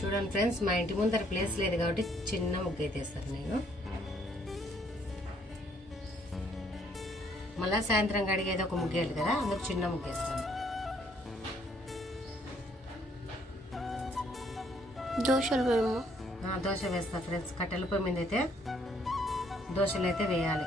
చూడండి ఫ్రెండ్స్, మా ఇంటి ముందర ప్లేస్ లేదు కాబట్టి చిన్న ముగ్గు అయితే వేస్తాను నేను. మళ్ళీ సాయంత్రం గడిగేది ఒక ముగ్గు వేయాలి కదా, అందుకు చిన్న ముగ్గు వేస్తాను. దోశ వేస్తా ఫ్రెండ్స్. కట్టెల పొయ్యి మీద అయితే దోశలు అయితే వేయాలి.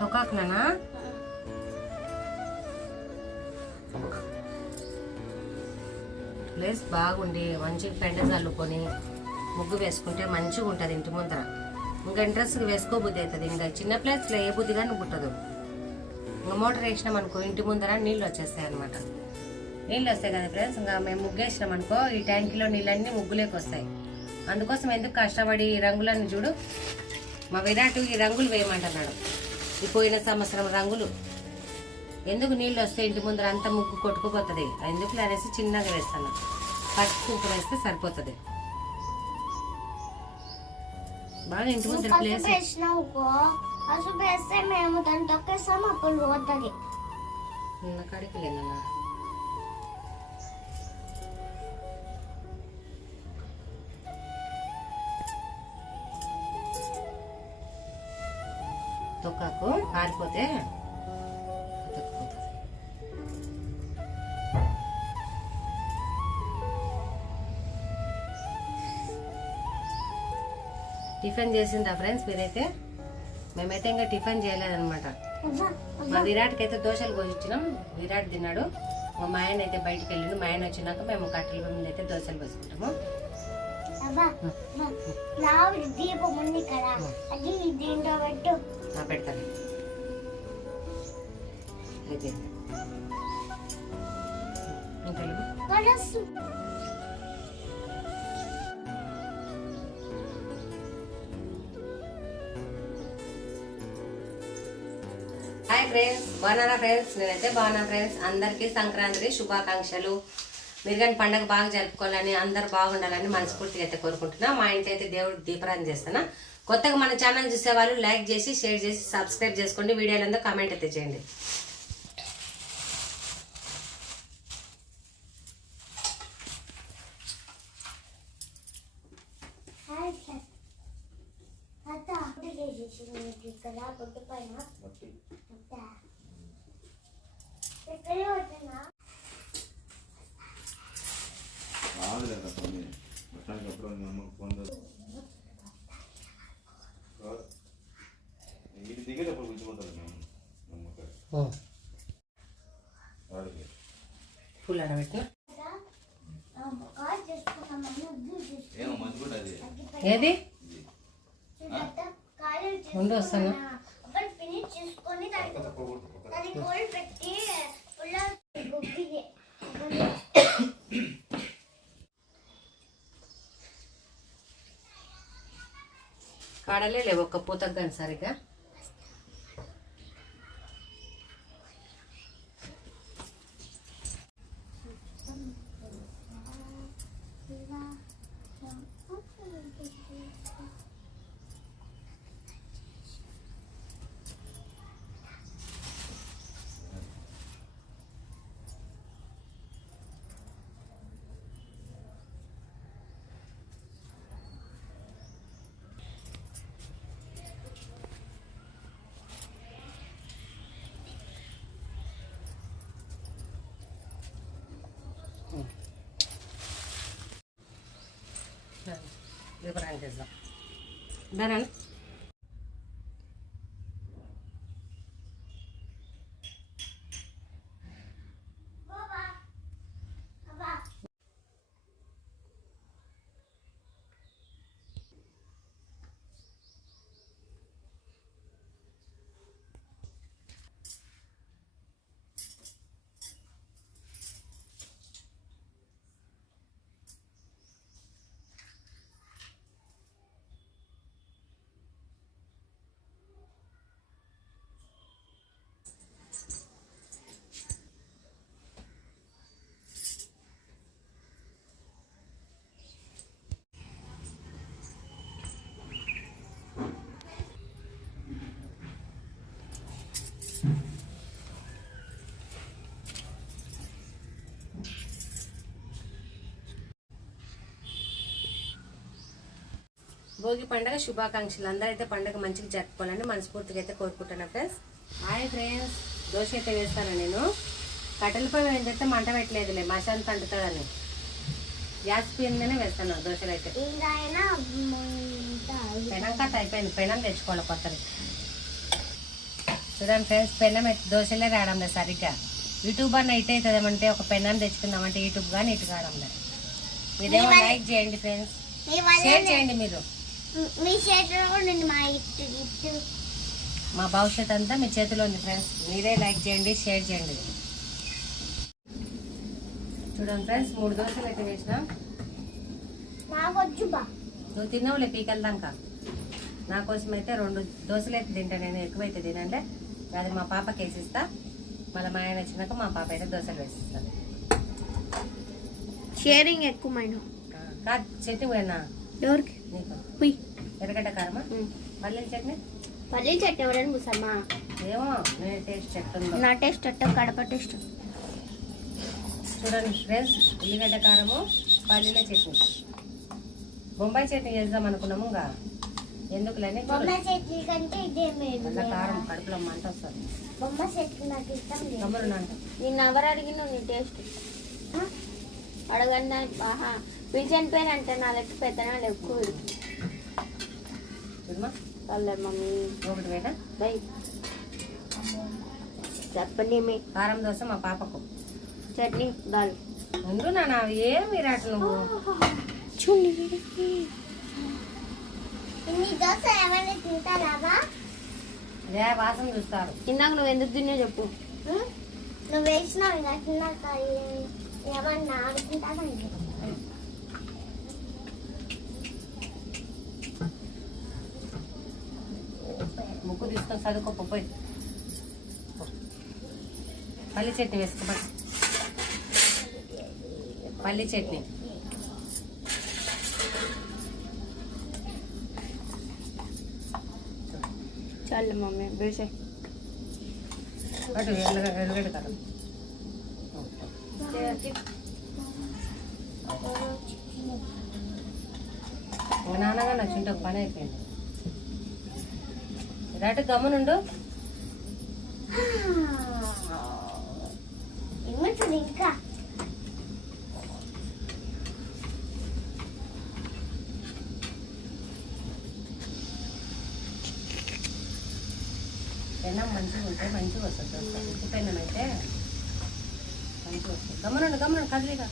తొక్కాకునా ప్లేస్ బాగుండి మంచిగా పెండ చల్లుకొని ముగ్గు వేసుకుంటే మంచిగా ఉంటుంది ఇంటి ముందర. ఇంకా ఇంట్రెస్ట్గా వేసుకోబుద్ధి అవుతుంది. ఇంకా చిన్న ప్లేస్లో ఏ బుద్ధి కానీ పుట్టదు. ఇంకా మోటార్ వేసినాం అనుకో ఇంటి ముందర నీళ్ళు వచ్చేస్తాయి అనమాట. నీళ్ళు వస్తాయి కదా ఫ్రెండ్స్, ఇంకా మేము ముగ్గు వేసినాం అనుకో ఈ ట్యాంకీలో నీళ్ళన్నీ ముగ్గులేకి వస్తాయి. అందుకోసం ఎందుకు కష్టపడి ఈ రంగులన్నీ చూడు, మా విరాట్ ఈ రంగులు వేయమంటున్నాడు. ఈ పోయిన సంవత్సరం రంగులు ఎందుకు నీళ్ళు వస్తే ఇంటి ముందర అంతా ముగ్గు కొట్టుకుపోతుంది, ఎందుకు అనేసి చిన్నగా వేస్తాను. పసుపు కుంకుమ వేస్తే సరిపోతుంది. బాగా ఇంటి ముందర ప్లేస్ కాడికి లేదన్నా. తొక్కాకు ఆరిపోతే టిఫిన్ చేసిందా ఫ్రెండ్స్ మీరైతే? మేమైతే ఇంకా టిఫిన్ చేయలేదన్నమాట. మా విరాట్కి అయితే దోశలు పోసిచ్చినాం, విరాట్ తిన్నాడు. మా ఆయన అయితే బయటకు వెళ్ళిండు. మా ఆయన వచ్చినాక మేము కట్టెల మీద అయితే దోశలు పోసుకుంటాము. పెడతాను అయితే హాయ్ ఫ్రెండ్స్, బాగున్నారా ఫ్రెండ్స్? నేనైతే బాగున్నా ఫ్రెండ్స్. అందరికీ సంక్రాంతి శుభాకాంక్షలు. మీరు కానీ పండుగ బాగా జరుపుకోవాలని, అందరు బాగుండాలని మనస్ఫూర్తిగా అయితే కోరుకుంటున్నా. మా ఇంట్లో అయితే దేవుడికి దీపారాధన చేస్తాను. కొత్తగా మన ఛానల్ చూసేవాళ్ళు లైక్ చేసి, షేర్ చేసి, సబ్స్క్రైబ్ చేసుకోండి. వీడియోలంతా కామెంట్ అయితే చేయండి. ఫుల్ ఆడబెట్టిన ఏది ఉండి వస్తాను. కాడలే లేవు ఒక్క పూతకు కానీ సరిగా. దీపారాయణ చేద్దాం దాని. భోగి పండుగ శుభాకాంక్షలు. అందరైతే పండుగ మంచిగా జరుపుకోవాలని మనస్ఫూర్తిగా అయితే కోరుకుంటున్నా ఫ్రెండ్స్. హాయ్ ఫ్రెండ్స్, దోశ అయితే వేస్తాను నేను. కట్టెల పొయ్యి ఏంటైతే మంట పెట్టలేదులే, మసాలా అంటుతుందని గ్యాస్ పీన్గానే వేస్తాను దోశలు అయితే. పెనం కథ అయిపోయింది, పెనం తెచ్చుకోవాలి కొత్తది. చూడండి ఫ్రెండ్స్, పెనం దోశలే రావడం లేదు సరిగ్గా. యూట్యూబ్ అన్న ఇటు అవుతుందేమంటే ఒక పెనం తెచ్చుకుందామంటే యూట్యూబ్ కానీ ఇటు కావడం లేదు. మీరేమో లైక్ చేయండి ఫ్రెండ్స్, షేర్ చేయండి. మీరు మా భవిష్యత్ అంతా మీ చేతిలో ఉంది ఫ్రెండ్స్. మీరే లైక్ చేయండి, షేర్ చేయండి. చూడండి ఫ్రెండ్స్, 3 దోశలు అయితే వేసినాం. నువ్వు తిన్నావులే పీకెళ్దాక. నా కోసం అయితే 2 దోశలు అయితే తింటా నేను, ఎక్కువైతే తినంటే అది మా పాపకి వేసిస్తా. మళ్ళీ మా ఆయన వచ్చినాక మా పాప అయితే దోశలు వేసిస్తాను. షేరింగ్ ఎక్కువ కాదు చట్నీ పోయినా ఎవరికి నీకు ఎర్రగడ్డ కారమా పల్లీల చట్నీ? పల్లీల చట్నీ ఎవరైనా పూసమ్మా? ఏమో నేను టేస్ట్ చెప్తాను. నా టేస్ట్ అట్ట కడప టేస్ట్. చూడండి ఫ్రెండ్స్, ఉల్లిగడ్డ కారము పల్లీల చట్నీ. బొంబాయి చట్నీ చేద్దాం అనుకున్నాము, ఇంకా ఎందుకులేని కారం కడుపులో మంట వస్తుంది. నిన్ను ఎవరు అడిగిన నీ టేస్ట్ అడగండి. ఆహా పిలిచని పేరు అంటే నా లెక్క పెద్దనాలు ఎక్కువ మమ్మీ. ఒకటి వేట చెప్పండి. మీ కారం దోశ మా పాపకు, చట్నీ దాల్ ముందు నాన్న ఏమి రాట నువ్వు చూడండి. వాసన చూస్తారు. ఇందాక నువ్వు ఎందుకు తిన్నా చెప్పు. నువ్వు వేసినావు ఏమన్నా ఆడుకుంటానండి. ముక్కు తీసుకొని చదువుకోపోయి పల్లి చట్నీ వేసుకో. పల్లి చట్నీ చాలు మమ్మీ బేసే. అటు ఎల్లుగడ్డ కారం నాన్నగా నచ్చుంటే ఒక పని అయిపోయింది. రాటు గమ్మునుండు. ఇంకా పెన్నం మంచిగా ఉంటే మంచిగా వస్తుంది. ఉప్పు పెన్నం అయితే మంచిగా వస్తుంది. గమ్మునుండు కదిలిగా.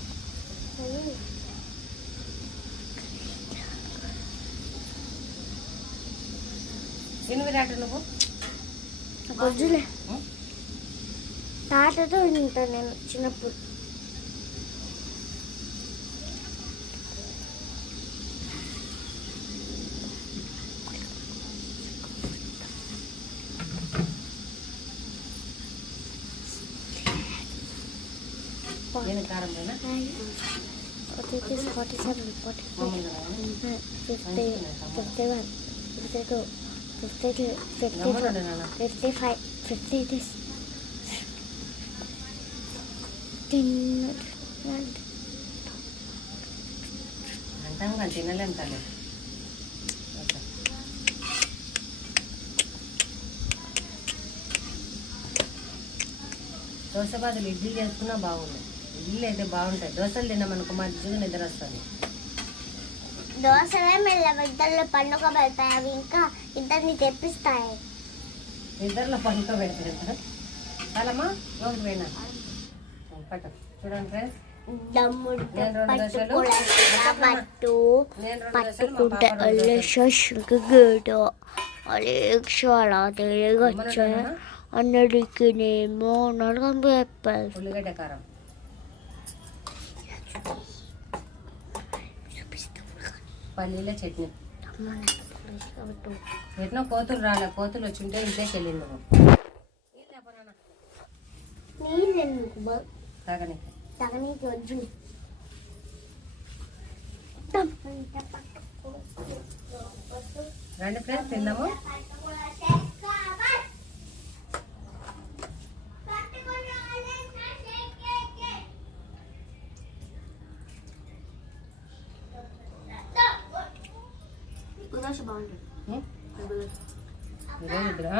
తిను విరాట నువ్వు. వద్దులే, తాతతో తింటాను నేను చిన్నప్పుడు. నేను కారం పోయినా 47, 51, 52, 53, 55, 56, అంటాం కానీ తినలేం తల్లి. దోశ బదులు ఇడ్లీ చేసుకున్నా బాగుంది. ఇడ్లీ అయితే బాగుంటాయి. దోశలు తిన్నామనుకో మంచిగా నిద్ర వస్తుంది. దోశలే మెల్ల ఇద్దరిలో పండుగ పెడతాయి, అవి ఇంకా ఇద్దరిని తెప్పిస్తాయి. నిద్రలో పండుగ పెడతారు చాలమ్మా. ఒకటి పోయినా పట్టు. చూడండి ఫ్రెండ్స్, అన్నడికినేమో ఉల్లిగడ్డ కారం పల్లీల చట్నీ. ఎట్నో కోతులు రాలే, కోతులు వచ్చి ఉంటే ఇంట్లోకి వెళ్ళింది. రండి ఫ్రెండ్స్ తిన్నాము. దోశ బాగుంటుంది. ఈరోజు ఇద్దరు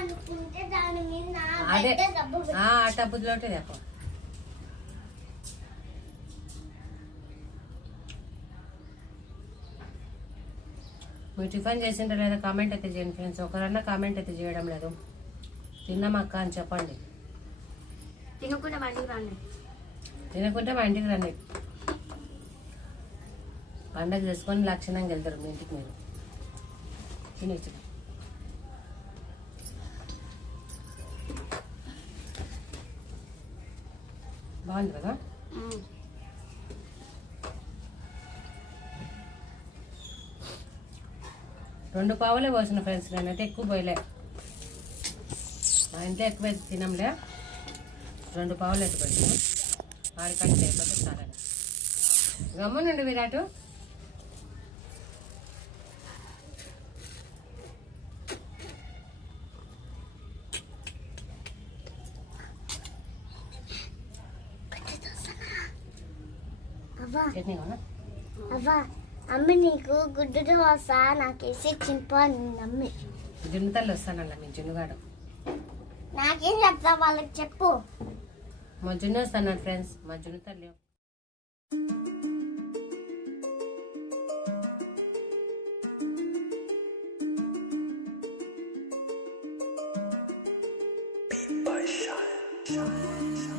అనుకుంటే దాని మీద అదే పెద్ద డబ్బు ఆ టబ్బులోటే చెప్ప మీరు టిఫిన్ చేసిండ్రో లేదా కామెంట్ అయితే చేయండి ఫ్రెండ్స్. ఒకరన్నా కామెంట్ అయితే చేయడం లేదు. తిన్నామక్క అని చెప్పండి. తినకుండా మా ఇంటికి రండి. తినకుంటే మా ఇంటికి రండి. పండగ చేసుకొని లక్షణంగా వెళ్తారు మీ ఇంటికి మీరు. తినేసి బాగుంది కదా. రెండు పావులే పోసిన ఫ్రెండ్స్. నేనైతే ఎక్కువ పోయలే. మా ఇంట్లో ఎక్కువ తినంలే. 2 పావులు ఎత్తు పెట్టినా. 6 కట్టి అయిపోతే చాలా. గమ్మునుండి విరాటు. అవ్వా చట్నీ కావాలా? అవ్వా అమ్మ నీకు గుడ్డు దోశ నాకేసి చింపాను అమ్మి. జున్ను తల్లి వస్తానల్ల మీ జున్నుగాడు. నాకేం చెప్తా వాళ్ళకి చెప్పు. మా జున్ను వస్తాను ఫ్రెండ్స్. మా జున్ను తల్లి Beat by Shine.